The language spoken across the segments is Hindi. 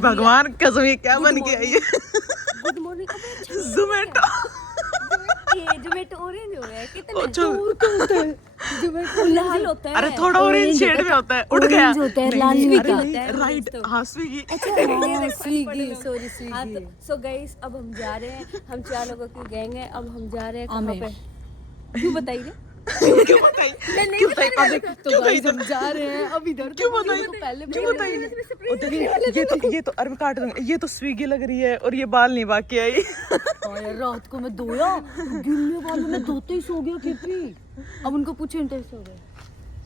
भगवान कसम ये क्या बन गया ये? Good morning. जोमेटो। ये जोमेटो ऑरेंज हो गया है, कितना दूर तो होता है जोमेटो, लाल होता है। अरे थोड़ा ऑरेंज शेड में होता है, उड़ गया होता है, लाल नहीं होता है। राइट, हाँ Swiggy. Swiggy, sorry Swiggy. So guys अब हम जा रहे हैं, हम 4 लोगों की गैंग है। अब हम जा रहे हैं कहाँ पे? क्यों बताइए? क्यों बताइए? नहीं बताइए। तो गाइस हम जा रहे हैं अब इधर। क्यों बताइए? क्यों बताइए? ये तो अरे काट दूंगा। ये तो स्विगी लग रही है और ये बाल नहीं बाकी आई। यार रात को मैं धोया, गिरने वालों में धोते ही सो गया किपी। अब उनको पूछे इंटरेस्ट हो गए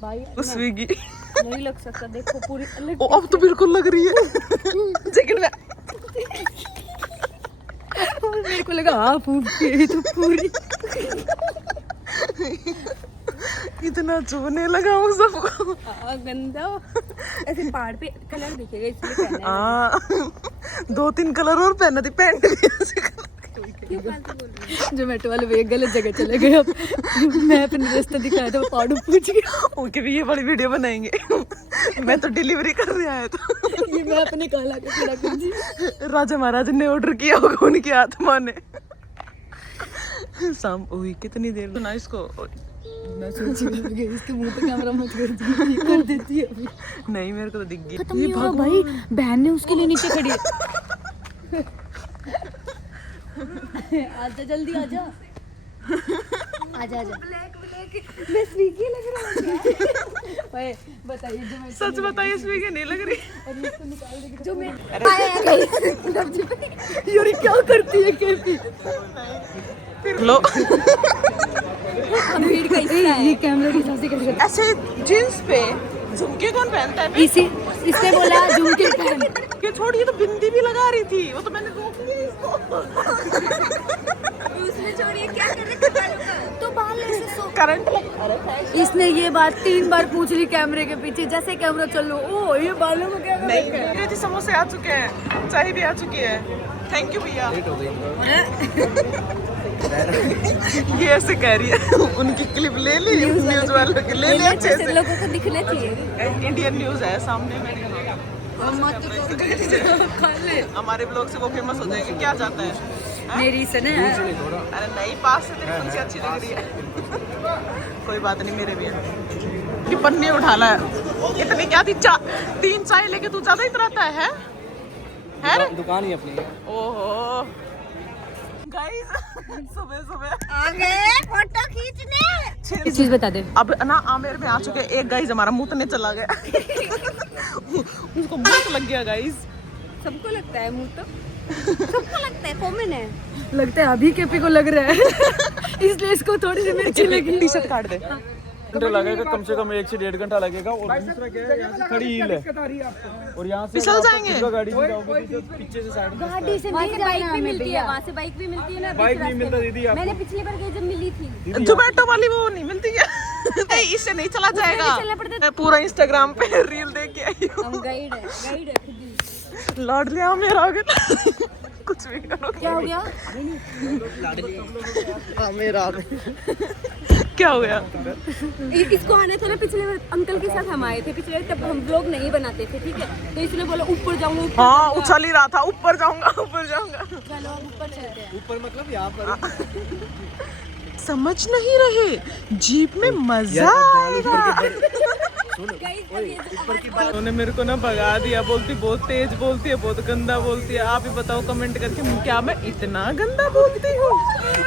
भाई। स्विगी नहीं लग सकता, देखो पूरी अब तो बिल्कुल लग रही है। सेकंड में मेरे को लगा हाँ पूरी तो पूरी। इतना चुभने लगा हूँ सबको। गंदा ऐसे पहाड़ पे कलर दिखेगा इसलिए पहना हाँ 2-3 कलर और पहना थी पैंट भी। जोमेटो वाले भैया गलत जगह चले गए। अब मैं अपने रास्ता दिखाया था, वो पहाड़ों पूछ गया। उनके भी ये बड़ी वीडियो बनाएंगे। मैं तो डिलीवरी करने आया था। ये मैं अपने काला के खड़ा कर दी। राजा महाराज ने ऑर्डर किया होगा उनकी आत्मा ने। शाम हुई कितनी देर सुना इसको। मैं सोच रही हूँ इसके मुंह पे कैमरा मत कर देती है अभी। नहीं मेरे को तो दिख गई। खत्म नहीं हुआ भाई, बहन ने उसके लिए नीचे खड़ी। आजा जल्दी आजा। आजा मैं स्विगी लग रहा हूँ क्या? बताइए जो सच बताइए स्विगी नहीं लग रही। और इसको निकाल देगी जो मैं यार क्या करती है कैसी? लो भीड़ का हिस्सा है। ये कैमरा की सासी कर करता ऐसे जींस पे झुमके कौन पहनता है? इसने बोला झुमके पहन। क्यों छोड़ी, तो बिंदी भी लगा रही थी, वो तो मैंने रोक लिया इसको। उसने छोड़ी क्या कर रहे तो बाल ऐसे सो करंट। इसने ये बात 3 बार पूछ ली कैमरे के पीछे, जैसे कैमरा चलो ओ ये बालों में क्या नहीं मेरे जी समोसे आ चुके हैं, चाय भी आ चुकी है। थैंक यू भैया। ये ऐसे कह रही है। उनकी क्लिप ले ली न्यूज वालों की, ले ली अच्छे से। लोगों को दिखना चाहिए। इंडियन न्यूज है सामने मेरे। हमारे ब्लॉग से वो फेमस हो जाएंगे, क्या जाता है? मेरी सने अरे नहीं, पास से तेरी कुर्सी अच्छी लग रही है। कोई बात नहीं, मेरे भी है। कि पन्नी उठाना है इतनी क्या थी? 3 चाय लेके तू ज्यादा इतराता है? दुकान ही अपनी है। ओहो गाइस सुबह आ गए फोटो खींचने। एक चीज बता दे, अब ना आमेर में आ चुके। एक गाइस हमारा मुतने चला गया। उसको मुंह लग गया गाइस। सबको लगता है मुंह तो सबको लगता है, कॉमन है। लगता है अभी केपी को लग रहा है। इसलिए इसको थोड़ी सी मिर्ची लगी। टी शर्ट काट दे। घंटा लगेगा, कम से कम 1 से 1.5 घंटा लगेगा। और दूसरा क्या है, यहाँ से खड़ी हिल है और यहाँ से फिसल जाएंगे। गाड़ी से जाओगे तो पीछे से साइड में गाड़ी से नहीं बाइक भी मिलती है, वहाँ से बाइक भी मिलती है ना। बाइक नहीं मिलता दीदी आपको। मैंने पिछली बार गई जब मिली थी। जोमेटो वाली वो नहीं मिलती है। इससे नहीं चला जाएगा। मैं पूरा इंस्टाग्राम पे रील देख के आई हूँ। हम गाइड है खुद ही। लाड लिया मेरा आगे। कुछ भी करो। क्या हो गया? मेरा क्या हो गया? इसको आना था ना, पिछले बार अंकल के साथ हम आए थे पिछले, तब हम व्लॉग नहीं बनाते थे, ठीक है? तो इसने बोला ऊपर जाऊंगा। हाँ उछल ही रहा था, ऊपर जाऊंगा ऊपर जाऊंगा। चलो अब ऊपर चलते हैं। ऊपर मतलब यहाँ पर समझ नहीं रहे, जीप में मजा आएगा। उन्होंने मेरे को ना भगा दिया, बोलती बहुत तेज बोलती है, बहुत गंदा बोलती है। आप ही बताओ कमेंट करके क्या मैं इतना गंदा बोलती हूँ?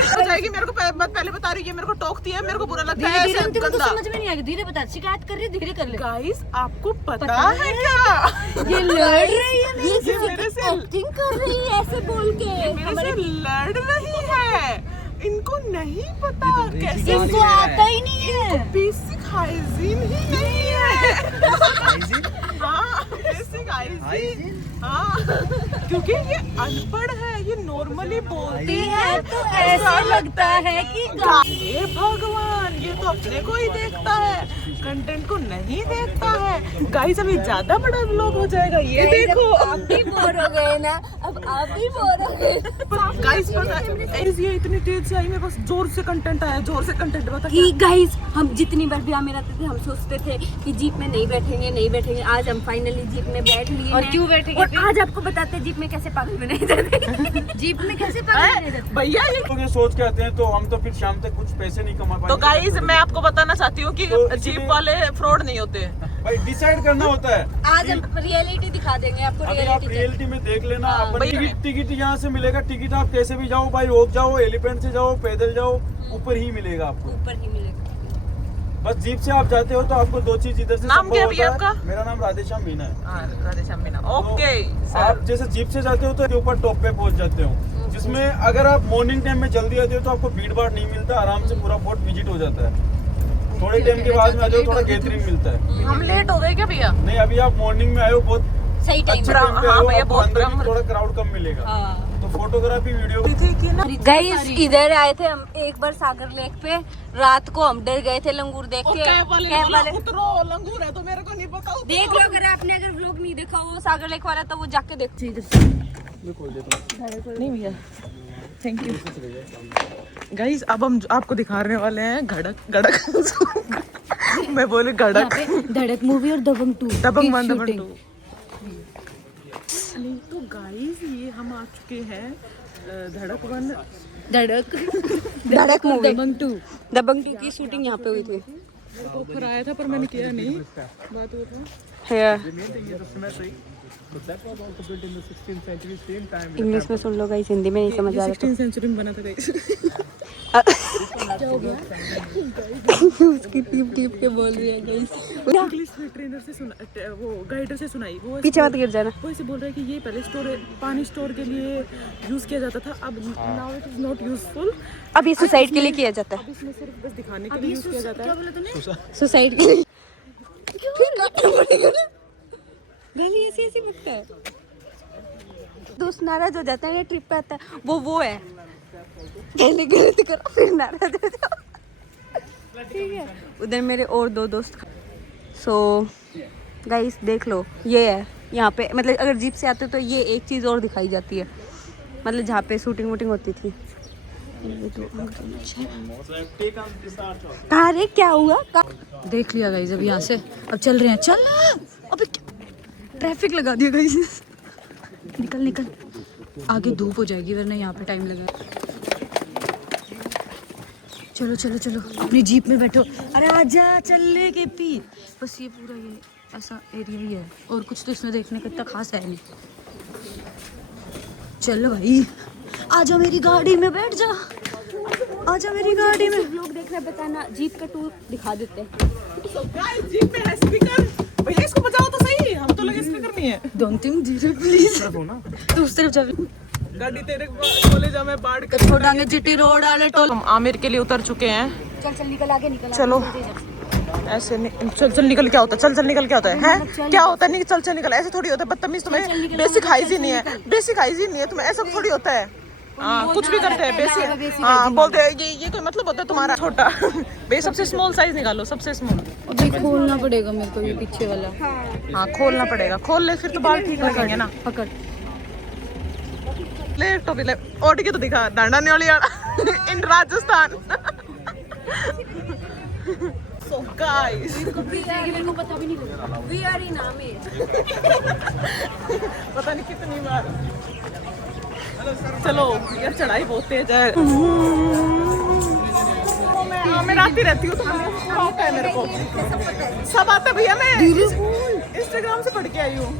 हो जाएगी मेरे को पहले बता रही है, मेरे को टोकती है, मेरे को बुरा लगता है ऐसे गंदा। समझ में नहीं आएगा, धीरे बता। शिकायत कर रही, धीरे कर ले। गाइस आपको पता है क्या? ये लड़ रही है, ये मेरे से एक्टिंग कर रही है ऐसे बोल के। मेरे से लड़ रही है। इनको नहीं पता कैसे, इनको आता ही नहीं है, बेसिक हाइजीन ही नहीं है। हाँ बेसिक हाइजीन। हाँ क्योंकि ये अनपढ़ है, ये नॉर्मली बोलती है तो ऐसा लगता है कि हे भगवान, ये तो अपने को ही देखता है। कंटेंट को नहीं देखता है गाइस, अभी ज्यादा बड़ा व्लॉग हो जाएगा ये देखो। आप भी बोर हो गए ना, अब आप भी बोर हो गए। गाइस ये इतनी तेज से आई, मेरे पास जोर से कंटेंट आया, जोर से कंटेंट बता कि गाइस हम जितनी बार भी में रहते थे हम सोचते थे कि जीप में नहीं बैठेंगे। आज हम फाइनली जीप में बैठ लिए और क्यों बैठेंगे, और आज आपको बताते हैं जीप में कैसे पागल बने जाते। जीप में कैसे पागल बने जाते भैया ये तो ये सोच के आते हैं, तो हम तो फिर शाम तक कुछ पैसे नहीं कमा पाएंगे। तो गाइस मैं आपको बताना चाहती हूँ कि तो जीप वाले फ्रॉड नहीं होते। भाई डिसाइड करना होता है। आज हम रियलिटी दिखा देंगे आपको। अभी आप रियलिटी में देख लेना। अपन भैया। टिकट यहाँ से मिलेगा, टिकट आप कैसे भी जाओ, भाई वॉक जाओ, एलिफेंट से जाओ, पैदल जाओ, ऊपर ही मिलेगा आपको। ऊपर ही मिलेगा। बस जीप से आप जाते हो तो आपको दो चीज इधर से नाम संभव क्या होता भैया है। आपका? मेरा नाम राधेश्याम मीना है। राधेश्याम मीना, ओके तो आप जैसे जीप से जाते हो तो ऊपर टॉप पे पहुंच जाते हो, जिसमें अगर आप मॉर्निंग टाइम में जल्दी आते हो तो आपको भीड़ भाड़ नहीं मिलता, आराम से पूरा फोर्ट विजिट हो जाता है। थोड़े टाइम के बाद में आ जाओ, थोड़ा गैदरिंग मिलता है। हम लेट हो गए क्या भैया? नहीं, अभी आप मॉर्निंग में आए हो, बहुत सही टाइम अच्छे टाइम पे आए हाँ हो, भैया, आपको बहुत अंदर भी ब्रह्म- थोड़ा क्राउड कम मिलेगा। तो फोटोग्राफी वीडियो गाइस इधर आए थे हम एक बार सागर लेक पे, रात को हम डर गए थे लंगूर देख के। कैब वाले उतरो, लंगूर है तो मेरे को नहीं पता। उतरो। देख लो, अगर आपने अगर व्लॉग नहीं देखा वो सागर लेक वाला तो वो जाके देखो। नहीं भैया, थैंक यू गाइस। अब हम आपको दिखाने वाले हैं गड़क मैं बोले गड़क, धड़क मूवी और दबंग 2 दबंग 1 दबंग 2। तो गाइस ये हम आ चुके हैं धड़क 1 धड़क मूवी दबंग 2 की शूटिंग यहाँ पे हुई थी। मेरे को ऑफर आया था पर मैंने किया नहीं। बात वो था इंग्लिश में सुन लो गाइस, हिंदी में नहीं समझ आ रहा। 16th सेंचुरी में बना था गाइस। उसकी टीप के बोल रही है गाइस। इंग्लिश में ट्रेनर से सुना, वो गाइडर से सुनाई। वो ऐसे पीछे मत गिर जाना। वो ऐसे बोल रहा है कि ये पहले पानी स्टोर के लिए यूज किया जाता था, अब now it is not useful. अब ये सुसाइड के लिए किया जाता है। अब इसमें सिर्फ बस दिखाने के लिए यूज किया जाता है। सुसाइड के लिए गली ऐसी ऐसी बकता है। दोस्त नाराज हो जाता है ना, ट्रिप पे आता है वो है पहले गलती करो फिर नाराज हो जाओ। ठीक है, उधर मेरे और 2 दोस्त। सो गाइस देख लो, ये है यहाँ पे, मतलब अगर जीप से आते हो तो ये एक चीज़ और दिखाई जाती है, मतलब जहाँ पे शूटिंग वूटिंग होती थी। अरे क्या हुआ? देख लिया गाइस, अब यहाँ से अब चल रहे हैं। चल अबे ट्रैफिक लगा दिया गाइस। निकल आगे धूप हो जाएगी वरना यहाँ पे टाइम लगा। चलो अपनी जीप में बैठो। अरे आजा, चल ले के पी। बस ये पूरा ये ऐसा एरिया ही है और कुछ तो इसमें देखने का इतना खास है नहीं। चलो भाई आजा, मेरी गाड़ी में बैठ जा, आजा मेरी गाड़ी में। लोग देख रहे बताना, जीप का टूर दिखा देते हैं। So guys, जीप में है स्पीकर। भैया इसको बजाओ तो सही, हम तो लगे स्पीकर नहीं है। डोंट थिंक धीरे प्लीज। तू उस तरफ जा। गाड़ी तेरे कॉलेज में बाढ़ कर छोड़ांगे जीटी रोड वाले टोल। हम आमिर के लिए उतर चुके हैं। चल निकल आगे निकल। चलो ऐसे चल निकल। क्या होता है? चल निकल क्या होता है? हैं क्या होता है? चल निकल ऐसे थोड़ी होता है बदतमीज। तुम्हें बेसिक हाइजीन नहीं है, बेसिक हाइजीन नहीं है तुम्हें, ऐसा थोड़ी होता है। हाँ कुछ भी करते हैं बेसिक। हाँ बोलते हैं ये कोई मतलब होता है तुम्हारा छोटा। बे सबसे स्मॉल साइज निकालो, सबसे स्मॉल। अभी खोलना पड़ेगा मेरे को ये पीछे वाला। हाँ खोलना पड़ेगा, खोल ले फिर तो बाल ठीक लगेंगे ना। पकड़ ले टोपी ले, ओढ़ के तो दिखा डांडा न्योली इन राजस्थान। So guys, मेरे को पता भी नहीं लगा। We are in Amer। पता नहीं कितनी बार। चलो यार चढ़ाई बहुत तेज है। मैं आती रहती हूँ तो शौक है मेरे को, सब आता भैया। मैं इंस्टाग्राम से पढ़ के आई हूँ।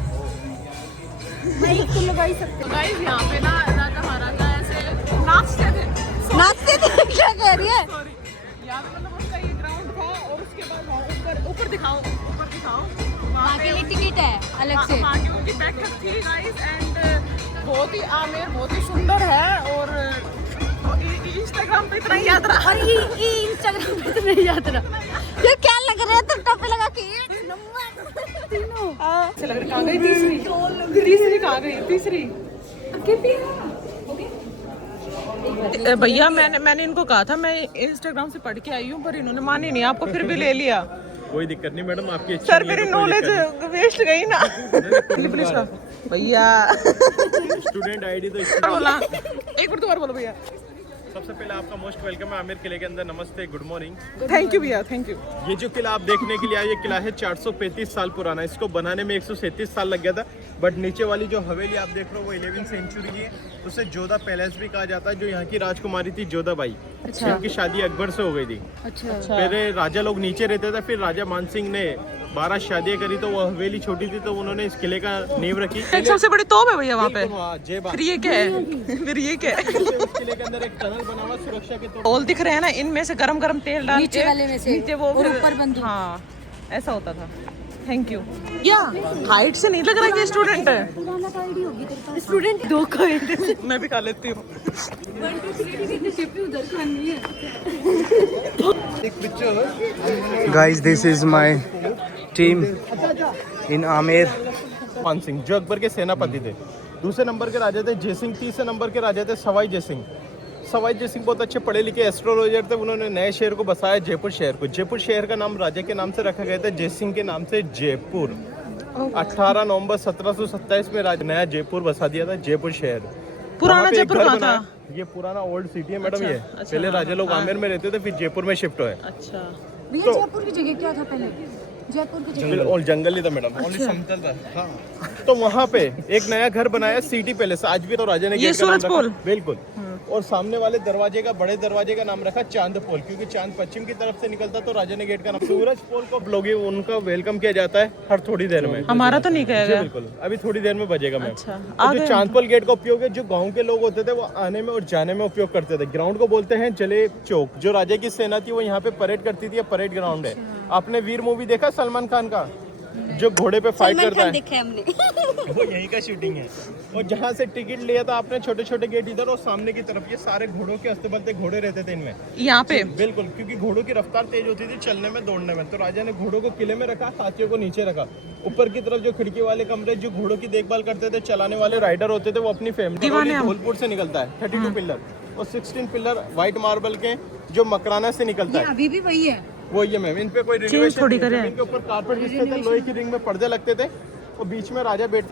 गाइस यहाँ पे ना राजा महाराजा ऐसे नाचते थे। क्या कह रही है? यहाँ पे मतलब उसका ये ग्राउंड था और उसके बाद वहाँ ऊपर दिखाओ वहाँ के लिए टिकट है अलग से। वहाँ की उनकी बैठक थी गाइस। एंड बहुत ही आमेर बहुत ही सुंदर है। और इंस्टाग्राम पे इतना ही याद रहा। और ये इंस्टाग्राम पे तो नहीं याद रहा। ये क्या लग रहा है? तुम टोपी लगा के एक नंबर तीनों। अच्छा लग रहा। कहाँ गई तीसरी कहाँ गई? तीसरी भैया मैंने इनको कहा था मैं इंस्टाग्राम से पढ़ के आई हूँ, पर इन्होंने मानी नहीं, आपको फिर भी ले लिया। कोई दिक्कत नहीं मैडम, आपकी इच्छा सर नहीं है मेरी तो कोई नॉलेज दिक्कत वेस्ट गई ना। प्लीज का भैया नहीं। स्टूडेंट आईडी तो इसकी- बोला एक बार दोबारा बोलो भैया। सबसे पहले आपका मोस्ट वेलकम है आमिर किले के अंदर। नमस्ते, गुड मॉर्निंग। थैंक यू भैया, थैंक यू। ये जो किला आप देखने के लिए आए, ये किला है 435 साल पुराना। इसको बनाने में 137 साल लग गया था। बट नीचे वाली जो हवेली आप देख रहे हो वो 11वीं सेंचुरी की है। उसे जोधा पैलेस भी कहा जाता है, जो यहाँ की राजकुमारी थी जोधाबाई। जिनकी शादी अकबर से हो गई थी। अच्छा पहले राजा लोग नीचे रहते थे, फिर राजा मानसिंह ने 12 शादियां करी तो वो हवेली छोटी थी, तो उन्होंने इस किले का नींव रखी। एक सबसे बड़ी तोप है भैया वहाँ पे। हाँ, जय बात। फिर ये क्या है? फिर ये क्या है? उस किले के अंदर एक टनल बना हुआ सुरक्षा के तौर होल दिख रहे हैं ना, इनमें से गरम गरम तेल डाल नीचे के वाले में से नीचे वो और फिर- ऊपर बंदूक। हाँ ऐसा होता था। Thank you. या हाइट से नहीं लग रहा कि स्टूडेंट है। पुराना का आईडी होगी तेरे पास। स्टूडेंट दो का मैं भी खा लेती हूँ। 1 2 3 चिप्पी उधर खानी है। Guys, this is my team in Amer. मान सिंह जो अकबर के सेनापति थे। दूसरे नंबर के राजा थे जय सिंह। तीसरे नंबर के राजा थे सवाई जय सिंह। सवाई जय सिंह बहुत अच्छे पढ़े लिखे एस्ट्रोलॉजर थे। उन्होंने नए शहर को बसाया, जयपुर शहर को। जयपुर शहर का नाम राजा के नाम से रखा गया था, जय सिंह के नाम से जयपुर। 18 नवंबर 1727 में राजा नया जयपुर बसा दिया था, जयपुर शहर। पुराना वहाँ पे एक जयपुर घर कहाँ बना था? है। ये पुराना ओल्ड सिटी है मैडम। ये अच्छा, पहले राजा लोग हाँ। आमेर में रहते थे, फिर जयपुर में शिफ्ट हुए। अच्छा भैया जयपुर की जगह क्या था पहले? जयपुर की जगह और जंगल ही था मैडम, ओनली समतल था। हाँ। तो वहाँ पे एक नया घर बनाया सिटी पैलेस। आज भी तो राजा ने ये गेट का नाम सूरज पोल? रखा। बिल्कुल। और सामने वाले दरवाजे का, बड़े दरवाजे का नाम रखा चांद पोल, क्योंकि चांद पश्चिम की तरफ से निकलता तो राजा ने गेट का नाम। सूरज पोल को लोग उनका वेलकम किया जाता है हर थोड़ी देर में। हमारा तो नहीं जी कहेगा। बिल्कुल, अभी थोड़ी देर में बजेगा मैम। अच्छा, और जो चांदपोल गेट का उपयोग है, जो गांव के लोग होते थे वो आने में और जाने में उपयोग करते थे। ग्राउंड को बोलते हैं जले चौक। जो राजा की सेना थी वो यहाँ पे परेड करती थी, परेड ग्राउंड है। आपने वीर मूवी देखा सलमान खान का, जो घोड़े पे फाइट करता है? देखे हमने। वो यहीं का शूटिंग है। और जहाँ से टिकट लिया था आपने, छोटे छोटे गेट इधर और सामने की तरफ, ये सारे घोड़ों के अस्तबल घोड़े रहते थे इनमें। यहाँ पे बिल्कुल, क्योंकि घोड़ों की रफ्तार तेज होती थी चलने में, दौड़ने में। तो राजा ने घोड़ों को किले में रखा, हाथियों को नीचे रखा। ऊपर की तरफ जो खिड़की वाले कमरे, जो घोड़ों की देखभाल करते थे, चलाने वाले राइडर होते थे, वो अपनी फैमिली धौलपुर से निकलता है। 32 पिलर और 16 पिलर व्हाइट मार्बल के, जो मकराना से निकलता है। अभी भी वही है। वो ये मैम, इन पे कोई रिनोवेशन थोड़ी नहीं है। करे। इनके ऊपर कारपेट बिछते थे, लोहे की रिंग में पर्दे लगते थे और बीच में राजा बैठ।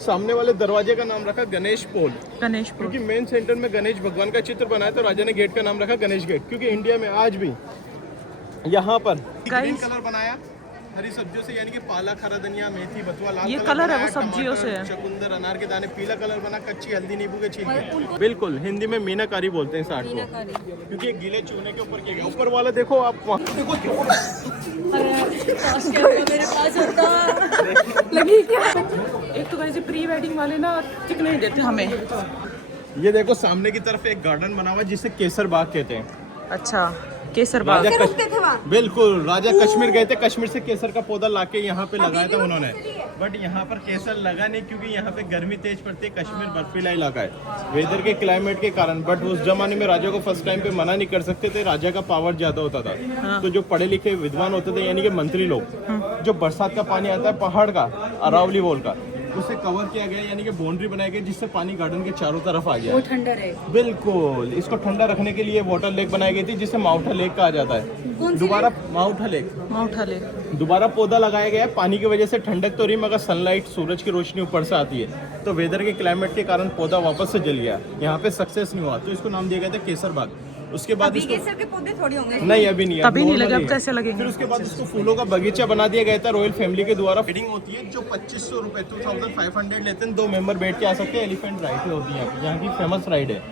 सामने वाले दरवाजे का नाम रखा गणेश पोल, गणेशपुर। क्योंकि मेन सेंटर में गणेश भगवान का चित्र बनाया, तो राजा ने गेट का नाम रखा गणेश गेट। क्योंकि इंडिया में आज भी यहाँ पर ग्रीन कलर बनाया हरी सब्जियों से, यानी कि पालक, हरा धनिया, मेथी, बथुआ। लाल ये कलर है वो बनाया, सब्जियों से है। चुकंदर, अनार के दाने। पीला कलर बना कच्ची हल्दी, नींबू के छिलके। बिल्कुल, हिंदी में मीनाकारी बोलते हैं इस आर्ट को, क्योंकि ये गीले चूने के ऊपर किया गया। ऊपर वाला देखो आप, मेरे पास होता लगी क्या? एक तो गाइस प्री वेडिंग वाले ना टिक नहीं देते हमें। ये देखो सामने की तरफ एक गार्डन बना हुआ है जिसे केसर बाग कहते हैं। अच्छा, केसर बाग। बिल्कुल, राजा कश्मीर गए थे, कश्मीर से केसर का पौधा लाके यहाँ पे लगाया था उन्होंने। बट यहाँ पर केसर लगा नहीं, क्योंकि यहाँ पे गर्मी तेज पड़ती है। कश्मीर बर्फीला इलाका है, वेदर के क्लाइमेट के कारण। बट उस जमाने में राजा को फर्स्ट टाइम पे मना नहीं कर सकते थे, राजा का पावर ज्यादा होता था। तो जो पढ़े लिखे विद्वान होते थे, यानी कि मंत्री लोग, जो बरसात का पानी आता है पहाड़ का, अरावली वॉल का, उसे कवर किया गया, यानी कि बाउंड्री बनाई गई, जिससे पानी गार्डन के चारों तरफ आ गया। वो ठंडा रहे। बिल्कुल, इसको ठंडा रखने के लिए वाटर लेक बनाई गई थी, जिसे माउठा लेक कहा जाता है। दोबारा माउठा लेक, माउठा ले। दोबारा पौधा लगाया गया है। पानी की वजह से ठंडक तो रही, मगर सनलाइट, सूरज की रोशनी ऊपर से आती है, तो वेदर के क्लाइमेट के कारण पौधा वापस से जल गया। यहाँ पे सक्सेस नहीं हुआ, तो इसको नाम दिया गया था केसर बाग। उसके बाद इसको केसर के पौधे थोड़ी होंगे। नहीं, अभी नहीं, तभी नहीं normal लगे, अब ही है। कैसे लगेंगे? फिर उसके बाद इसको फूलों का बगीचा बना दिया गया था रॉयल फैमिली के द्वारा। फीडिंग होती है, जो 2500 रुपए 2500 लेते हैं। 2 मेंबर बैठ के आ सकते हैं। एलिफेंट राइड होती है यहाँ की फेमस राइड है।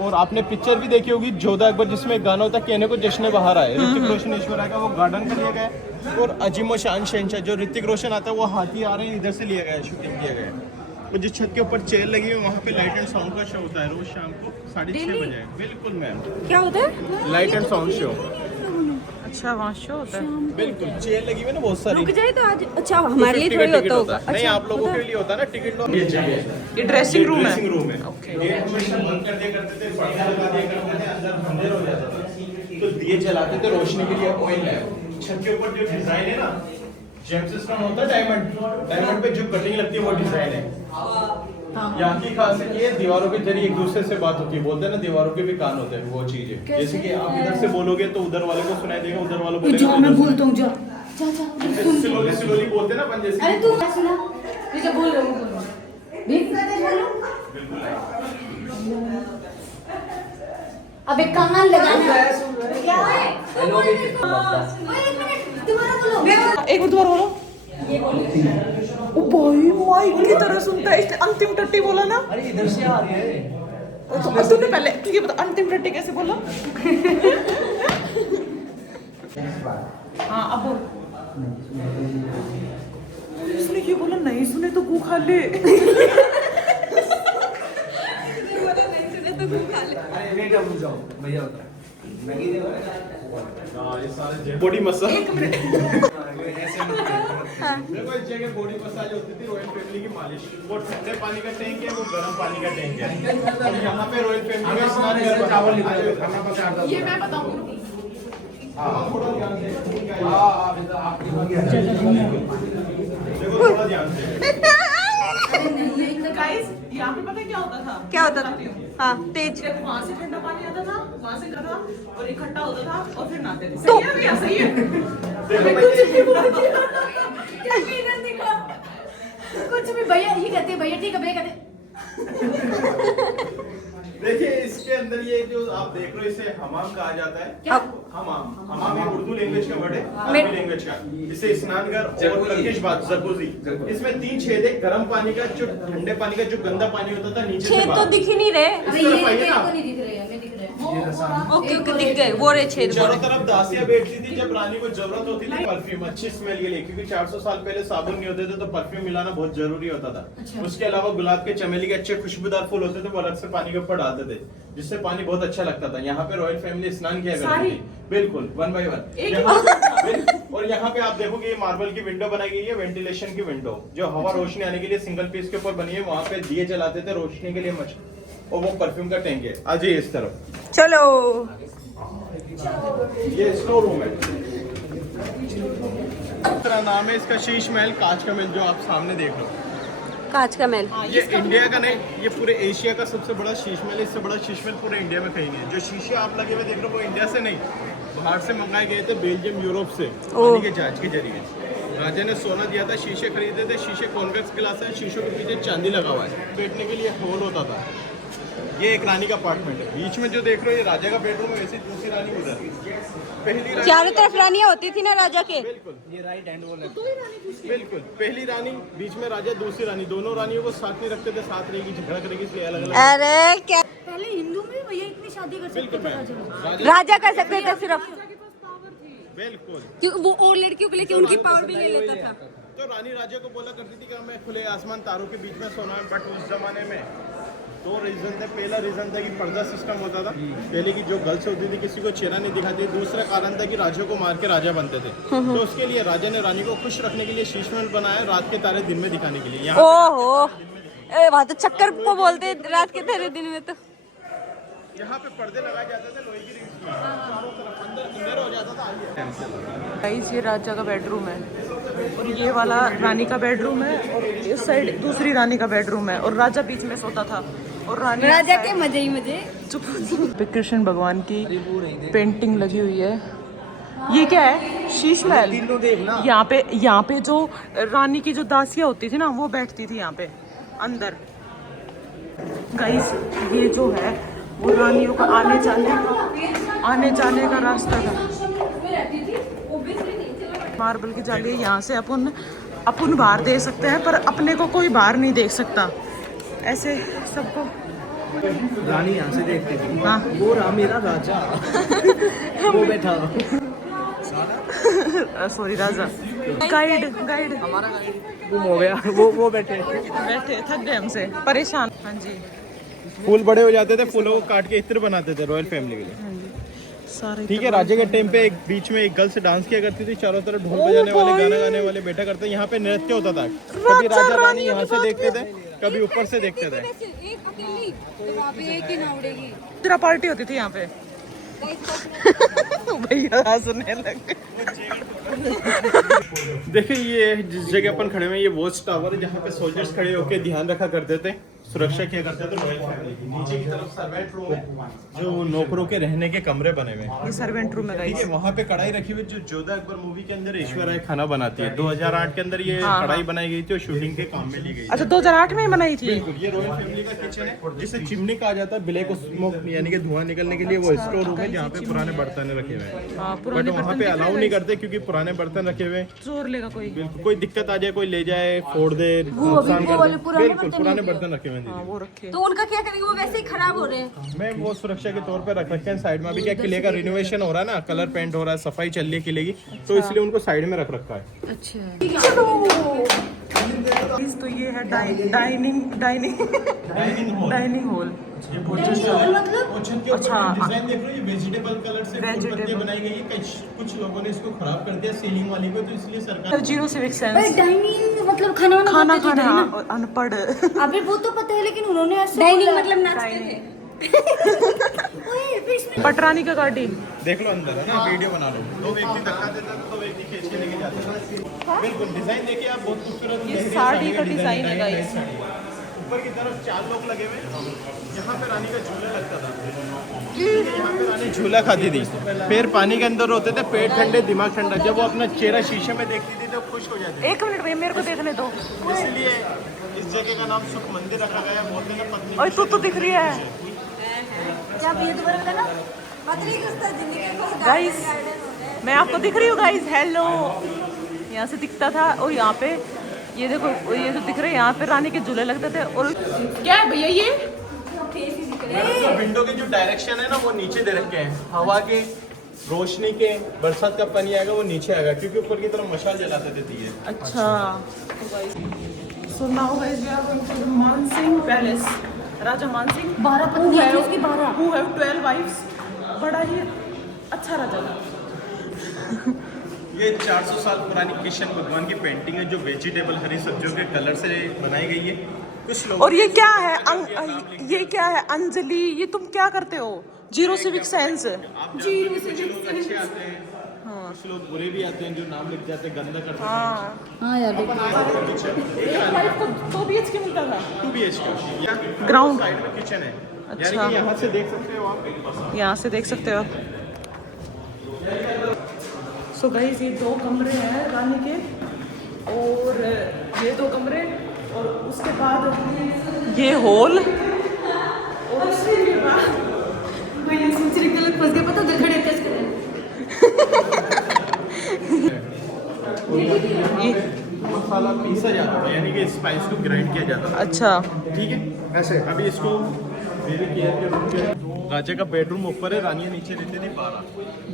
और आपने पिक्चर भी देखी होगी जोधा अकबर, जिसमें एक गाना होता है कहने को जश्न बहार आए, ऋतिक रोशन ऐश्वर्या का, वो गार्डन का लिया गया है। और अजीम शान शहंशाह, जो ऋतिक रोशन आता है, वो हाथी आ रहे हैं, इधर से लिया गया है, शूटिंग किया गया है। और जिस छत के ऊपर चेयर लगी है, वहाँ पे लाइट एंड साउंड का शो होता है रोज शाम को 6:30 बजे। बिल्कुल मैम, क्या होता है? Light and sound show. अच्छा, वहाँ शो होता है। बिल्कुल, चेयर लगी हुई है ना बहुत सारी। रुक जाए तो आज। अच्छा, हमारे लिए 250 थोड़ी का होता टिकट होगा। है। नहीं, आप लोगों के लिए होता है ना टिकट लो। ये चाहिए, ये ड्रेसिंग रूम है। ड्रेसिंग रूम है। ये हमेशा बंद कर दिया करते थे, पर्दा लगा दिया करते थे, अंदर अंधेर हो जाता था, तो दिए जलाते थे रोशनी के लिए। ऑयल है छत के ऊपर, जो डिजाइन है ना जेम्स का होता है, डायमंड पे जो कटिंग लगती है वो डिजाइन है। यहाँ की खासियत ये, दीवारों के जरिए एक दूसरे से बात होती है। बोलते हैं ना दीवारों के भी कान होते हैं, वो चीज है। जैसे कि आप इधर से बोलोगे तो उधर वाले को सुनाई देगा, उधर वाले बोलेगा। मैं बोलता हूँ जा। स्लोली स्लोली बोलते ना अपन जैसे। अरे तू मैं सुना मैं क्या बोल रहा हूँ बोलो देख बोलो अबे कान लगाना क्या है एक बार दोबारा बोलो। ओ भाई माइक की तरह सुनता है। इसने अंतिम टट्टी बोला ना। अरे इधर से आ रही है। तो तूने पहले तू ये बता अंतिम टट्टी कैसे बोला? हाँ अब बोल। इसने क्यों बोला नहीं सुने तो गू खा ले। भैया बॉडी मसाज। हाँ देखो इस जगह बॉडी मसाज होती थी रॉयल फैमिली की मालिश। वो ठंडे पानी का टैंक है, वो गर्म पानी का टैंक है। और यहाँ पे रॉयल फैमिली का स्नान घर चावल खाना पका। ये मैं बताऊँ। थोड़ा ध्यान से। देखो थोड़ा ध्यान से। गाइस यहाँ पे पता है क्या होता था? क्या होता था? हाँ तेज देखो वहाँ से ठंडा पानी आता था, वहाँ से गर्म और इकट्ठा होता था और फिर नहाते थे। सही है भैया सही है। कुछ भी भैया ये कहते भैया ठीक है भैया कहते देखिए इसके अंदर ये जो आप देख रहे हो इसे हमाम कहा जाता है। क्या? हमाम हमाम एक उर्दू लैंग्वेज का वर्ड है, मैं- अरबी लैंग्वेज का। इसे स्नानघर और टर्किश बात जकूजी। इसमें 3 छेद है। गर्म पानी का जो ठंडे पानी का जो गंदा पानी होता था नीचे से छेद तो बाहर। दिख ही नहीं रहे। इस तरफ आइए ना। नहीं दिख रहे हमें दिख रहे ओके ओके दिख गए वो रहे छेद वो चारों रहे। तरफ दासियां बैठती थी जब रानी को जरूरत होती थी परफ्यूम अच्छी स्मेल के लिए, क्योंकि 400 साल पहले साबुन नहीं होते थे तो परफ्यूम मिलाना बहुत जरूरी होता था। उसके अलावा गुलाब के चमेली के अच्छे खुशबूदार फूल होते थे, वो अलग से पानी के ऊपर डालते थे जिससे पानी बहुत अच्छा लगता था। यहाँ पे रॉयल फैमिली स्नान किया करती थी। बिल्कुल 1 by 1। और यहाँ पे आप देखोगे ये मार्बल की विंडो बनाई गई है, वेंटिलेशन की विंडो जो हवा रोशनी आने के लिए सिंगल पीस के ऊपर बनी है। वहाँ पे दिए जलाते थे रोशनी के लिए और वो परफ्यूम का टैंक है। आ जाइए इस तरफ। चलो ये स्टोर रूम है। दूसरा नाम है इसका शीश महल, कांच का महल जो आप सामने देख रहे हो। कांच का महल ये इंडिया का नहीं, ये पूरे एशिया का सबसे बड़ा शीश महल है। इससे बड़ा शीश महल पूरे इंडिया में कहीं नहीं है। जो शीशे आप लगे हुए देख रहे हो वो इंडिया से नहीं, बाहर से मंगाए गए थे, बेल्जियम यूरोप से पानी के जहाज के जरिए। राजा ने सोना दिया था, शीशे खरीदे थे। शीशे कॉन्वेक्स गिलास है, शीशों के पीछे चांदी लगा हुआ है। बैठने के लिए हॉल होता था। ये एक रानी का अपार्टमेंट है। बीच में जो देख रहे हो ये राजा का बेडरूम है, वैसे दूसरी रानी उधर। पहली रानी चारों तरफ रानियां होती थी ना राजा के। बिल्कुल ये राइट हैंड वॉल है। बिल्कुल पहली रानी, बीच में राजा, दूसरी रानी। दोनों रानियों को साथ नहीं रखते थे, साथ रहेगी झगड़ा करेगी, इसलिए अलग अलग। अरे क्या पहले हिंदू में भैया इतनी शादी कर सकते बिल्कुल थे मैम। राजा कर सकते थे सिर्फ बिल्कुल। क्योंकि वो और लड़कियों को लेके उनकी पावर भी ले लेता था। तो रानी राजा को बोला करती थी कि मैं खुले आसमान तारों के बीच में सोना है। बट उस जमाने में 2 रीजन थे। पहला रीजन था कि पर्दा सिस्टम होता था, पहले की जो गर्ल्स होती थी किसी को चेहरा नहीं दिखाती। दूसरा कारण था कि राजा को मार के राजा बनते थे। तो उसके लिए राजा ने रानी को खुश रखने के लिए शीश महल बनाया, रात के तारे दिन में दिखाने के लिए। यहाँ ओहो वहाँ तो चक्कर को बोलते रात के तेरे दिन में तो। यहाँ पे पर्दे लगाए जाते थे लोहे की रिंग्स में, चारों तरफ अंदर अंधेरा हो जाता था। गाइस ये राजा का बेडरूम है और ये वाला रानी का बेडरूम है और इस साइड दूसरी रानी का बेडरूम है और राजा बीच में सोता था और रानी राजा के मजे ही मजे। चुप। कृष्ण भगवान की पेंटिंग लगी हुई है। ये क्या है? शीश महल। यहाँ पे जो रानी की जो दासियाँ होती थी ना वो बैठती थी यहाँ पे अंदर। गाइस ये जो है वो रानियों का आने जाने का रास्ता था। मार्बल की जाली है, यहाँ से अपन बाहर दे सकते हैं पर अपने को कोई बाहर नहीं देख सकता। ऐसे सबको रानी यहाँ से देखती थी। हाँ वो मेरा राजा वो बैठा सॉरी राजा गाइड हमारा गाइड गुम हो गया। वो बैठे थक गए हमसे परेशान। हाँ जी फूल बड़े हो जाते थे, फूलों को काट के इत्र बनाते थे रॉयल फैमिली के लिए। सारे ठीक है। राजा के टाइम पे एक बीच में एक गर्ल्स डांस किया करती थी, चारों तरफ ढोल बजाने वाले, गाना गाने वाले बैठा करते। यहाँ पे नृत्य होता था। कभी राजा रानी यहाँ से देखते थे, कभी ऊपर से देखते थे। तेरा पार्टी होती थी यहाँ पे। भैया हंसने लगे। देखिए ये जिस जगह अपन खड़े हुए हैं ये वॉच टावर है, जहाँ पे सोल्जर्स खड़े होकर ध्यान रखा करते थे। सुरक्षा क्या करते हैं तो रॉयल फैमिली की नीचे की तरफ सर्वेंट रूम है जो नौकरों के रहने के कमरे बने हुए हैं। ये सर्वेंट रूम है ठीक है, गाइस। वहाँ पे कढ़ाई रखी हुई जो जोधा अकबर मूवी के अंदर ऐश्वर्या खाना बनाती है। 2008 के अंदर ये कढ़ाई बनाई गई थी और शूटिंग के काम में ली गई थी। अच्छा 2008 में ही बनाई थी। बिल्कुल, ये रॉयल फैमिली का किचन है जिसे चिमनी कहा जाता है। ब्लैक स्मोक यानी कि धुआं निकलने के लिए वो स्टोर रूम है जहाँ पे पुराने बर्तन रखे हुए हैं। हाँ, बट पुराने वहाँ पे अलाउ नहीं करते क्योंकि पुराने बर्तन रखे हुए हैं। चोर लेगा कोई। बिल्कुल, कोई दिक्कत आ जाए, कोई ले जाए, फोड़ दे, नुकसान कर दे। बिल्कुल, पुराने बर्तन रखे हुए हैं दीदी। वो रखे। तो उनका क्या करेंगे, वो वैसे ही खराब हो रहे हैं। मैं वो सुरक्षा के तौर पे रख रखे हैं साइड में। अभी क्या किले का रिनोवेशन हो रहा है ना, कलर पेंट हो रहा है, सफाई चल रही है किले की, तो इसलिए उनको साइड में रख रखा है। तो ये है डाइनिंग हॉल। अच्छा, डिजाइन देख लो, ये वेजिटेबल कलर से फूल पत्तियां बनाई गई है। कुछ लोगों ने इसको खराब कर दिया सीलिंग वाली को, तो इसलिए सरकार जीरो सिविक सेंस। डाइनिंग मतलब खाना खाना खाना अनपढ़। अभी वो तो पता है, लेकिन उन्होंने ऐसे डाइनिंग मतलब नाचते थे। पटरानी का गाड़ी। देख लो अंदर है ना, वीडियो बना लो। दो व्यक्ति धक्का देते हैं तो दो व्यक्ति खींच के लेके जाते हैं। बिल्कुल, डिजाइन देखिए आप, बहुत खूबसूरत। ये साड़ी का डिजाइन है गाइस। ऊपर की तरफ 4 लोग लगे हुए, यहाँ पे रानी का झूला लगता था। यहाँ पे रानी झूला खाती थी, पैर पानी के अंदर होते थे, पेट ठंडे दिमाग ठंडा। जब वो अपना चेहरा शीशे में देखती थी तो खुश हो जाती थी। 1 मिनट भैया, मेरे को देखने दो। इसलिए इस जगह का नाम सुख मंदिर रखा गया। बोलते हैं पत्नी। ओए तू तो दिख रही है क्या भैया दोबारा बताना। पतली किस्ता जिंदगी का गाइस। मैं आपको दिख रही हूँ गाइस। हेलो, यहाँ से दिखता था। और यहाँ पे ये देखो, ये जो दिख रहे हैं यहाँ पे रानी के झूले लगते थे। और क्या है भैया ये? विंडो के जो डायरेक्शन है ना वो नीचे दे रखे हैं। हवा के, रोशनी के, बरसात का पानी आएगा वो नीचे आएगा, क्योंकि ऊपर की तरफ मशाल जलाते देती है। अच्छा। So now guys we are going to the Mansingh palace. Raja Mansingh 12 पत्नियां थी उसकी, 12 who have 12 wives। बड़ा ही अच्छा राजा था। ये 400 साल पुरानी कृष्ण भगवान की पेंटिंग है जो वेजिटेबल हरी सब्जियों के कलर से बनाई गई है। कुछ लोग और ये क्या है? ये क्या है? अंजलि, ये तुम क्या करते हो? Zero civic sense. जीरो से लोग अच्छे आते हैं, कुछ लोग बुरे भी आते हैं जो नाम लिख जाते हैं, गंदा करते हैं। हाँ यार, एक वाइफ को 2 BHK मिलता था। 2 BHK ग्राउंड साइड में किचन है। अच्छा। यानी कि यहाँ से देख सकते हो आप। यहाँ से देख सकते हो। सो गाइस, ये 2 कमरे हैं रानी के, और ये 2 कमरे, और उसके बाद ये हॉल, और उसके बाद भैया सोच रही गलत फंस गए, पता उधर खड़े थे इसके। ये मसाला पीसा जाता था, यानी कि स्पाइस को ग्राइंड किया जाता था। अच्छा। ठीक है, ऐसे अभी इसको मेरे केयर के रूम के राजा का बेडरूम ऊपर है, रानियां नीचे रहती थी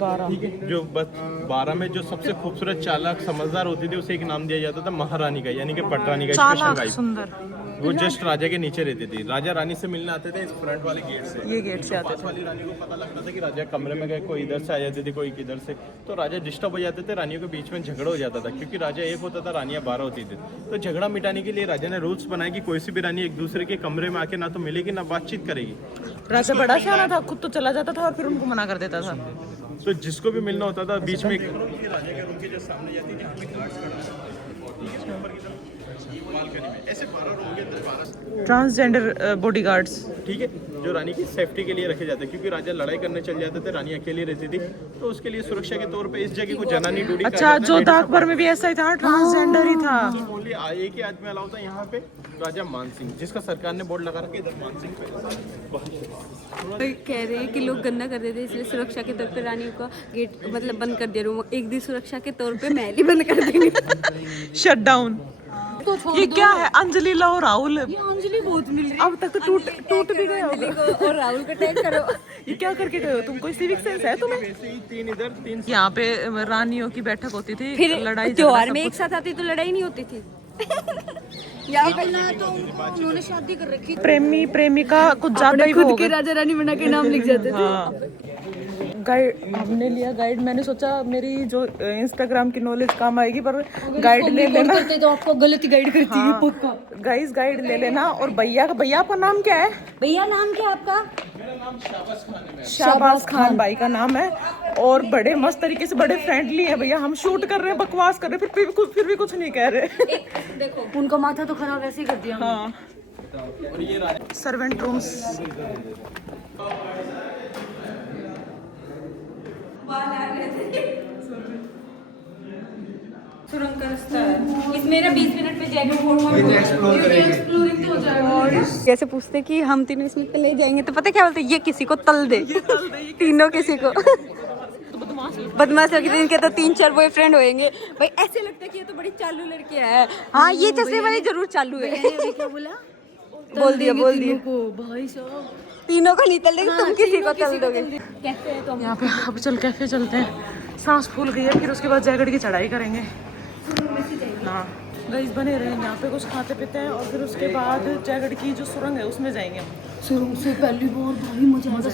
12। ठीक है, जो बस 12 में जो सबसे खूबसूरत, चालाक, समझदार होती थी उसे एक नाम दिया जाता था महारानी का, यानी कि पटरानी का स्पेशल चालाक, वाइफ। सुंदर। वो जस्ट राजा के नीचे रहती थी। राजा रानी से मिलने आते थे इस फ्रंट वाले गेट से। ये गेट से आते पास वाली रानी को पता लगता था कि राजा कमरे में गए, कोई इधर से आ जाती थी, कोई किधर से, तो राजा डिस्टर्ब हो जाते थे, रानियों के बीच में झगड़ा हो जाता था, क्योंकि राजा एक होता था, रानियां 12 होती थी। तो झगड़ा मिटाने के लिए राजा ने रूल्स बनाए कि कोई सी भी रानी एक दूसरे के कमरे में आके ना तो मिलेगी ना बातचीत करेगी। राजा बड़ा सियाना था, खुद तो चला जाता था और फिर उनको मना कर देता था। तो जिसको भी मिलना होता था बीच में राजा के रूम के जो सामने जाती है, जहाँ पे गार्ड्स खड़ा है, ठीक है, ऊपर की तरफ बालकनी में ऐसे 12 रूम के अंदर 12 ट्रांसजेंडर बॉडीगार्ड्स। ठीक है, जो रानी की सेफ्टी के लिए रखे जाते हैं, क्योंकि राजा लड़ाई करने चल जाते थे, रानी अकेली रहती थी, तो उसके लिए सुरक्षा के तौर पे इस जगह को जनानी ड्यूटी। अच्छा, जोधा अकबर में भी ऐसा ही था, ट्रांसजेंडर ही था। ओनली एक ही आदमी अलाउ था यहाँ पे, राजा मानसिंह, जिसका सरकार ने बोर्ड लगा रखा है इधर मानसिंह पे। कह रहे हैं कि लोग गंदा कर देते, इसलिए सुरक्षा के तौर पे रानी का गेट मतलब बंद कर दिया रूम। एक दिन सुरक्षा के तौर पे महल ही बंद कर देंगे। Shut down. ये क्या है? अंजलि ला और राहुल। ये अंजलि बहुत मिल रही अब तक तो टूट भी गए हो। और राहुल का टैग करो। ये क्या करके गए हो तुम? कोई सिविक सेंस है तुम्हें? वैसे ही 3 इधर 3 यहाँ पे रानियों की बैठक होती थी, फिर लड़ाई त्योहार में एक साथ आती तो लड़ाई नहीं होती थी। यहाँ पे ना तो उन्होंने शादी कर रखी, प्रेमी प्रेमिका कुछ ज्यादा ही खुद हो के गए। राजा रानी बना के नाम लिख जाते थे। गाइड हमने लिया गाइड। मैंने सोचा मेरी जो इंस्टाग्राम की नॉलेज काम आएगी, पर गाइड ले लेना। तो आपको गलत गाइड करती है पक्का। गाइस गाइड ले लेना। और भैया आपका नाम क्या है? भैया नाम क्या आपका? शाहबाज खान भाई का नाम है, और बड़े मस्त तरीके से, बड़े फ्रेंडली है भैया। हम शूट कर रहे हैं, बकवास कर रहे हैं, फिर भी कुछ नहीं कह रहे। देखो उनका माथा तो खराब ऐसे ही कर दिया। हाँ, और ये राजा सर्वेंट रूम्स। सुरंग का रास्ता है। इसमें ना 20 मिनट में जाएगा। जैसे पूछते कि हम तीनों इसमें ले जाएंगे तो पता क्या बोलते, ये किसी को तल दे, तीनों किसी को। बदमाश लड़की, इनके तो 3-4 बॉयफ्रेंड होंगे भाई। ऐसे लगता है कि ये तो बड़ी चालू लड़की है। हाँ ये चश्मे वाली जरूर चालू है। क्या बोला? बोल दिया भाई साहब तीनों को नहीं तल देंगे, तुम किसी को तल दोगे। कैसे है तुम? यहाँ पे अब चल कैफे चलते हैं। सांस फूल गई है, फिर उसके बाद जयगढ़ की चढ़ाई करेंगे। हाँ गाइस बने रहें, यहाँ पे कुछ खाते पीते हैं और फिर उसके बाद जयगढ़ की जो सुरंग है उसमें जाएंगे हम। शुरू से पहली बार भाई मजा